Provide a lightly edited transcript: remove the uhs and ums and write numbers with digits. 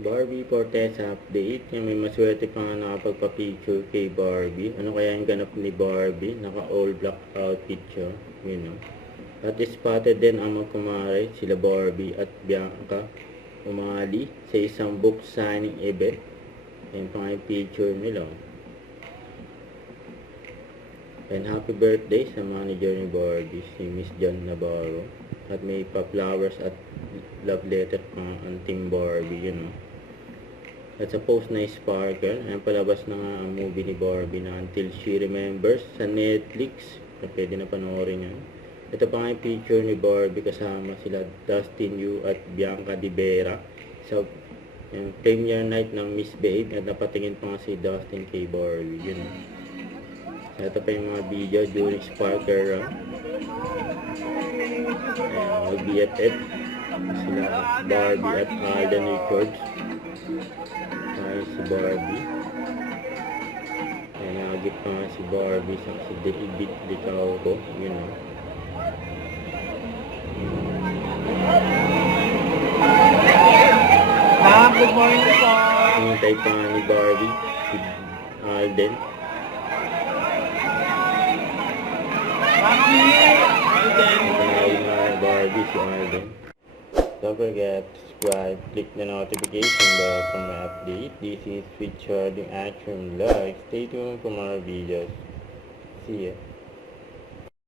Barbie Fortesa update. Yung may maswerte pa nga nakapagpa-picture kay Barbie. Ano kaya yung ganap ni Barbie? Naka all black outfit siya. Yun know. At spotted din ang magkumare sila Barbie at Bianca umali sa isang book signing event. Yan pa nga yung picture nila. And happy birthday sa manager ni Barbie, si Miss John Navarro. At may pa-flowers at love letter pa ang Team Barbie, yun know. At sa post na Sparkle, ayan palabas na nga ang movie ni Barbie na Until She Remembers sa Netflix. Na pwede na panoorin yan. Ito pa nga yung picture ni Barbie kasama sila Dustin Yu at Bianca Di Vera sa premiere night ng Miss Babe. At napatingin pa nga si Dustin kay Barbie, yun know. Ito pa yung mga video during Sparkle run. Mag-BFF sila Barbie at Alden Richards. Ay si Barbie. Ayan, nagit pa nga si Barbie sa si David Licauco. Yun know. Good morning po. Hintay pa nga ni Barbie si Alden. Barbie si Alden. Don't forget to subscribe, click the notification bell for my update. This is Featured in Action Vlog. Stay tuned for more videos. See ya.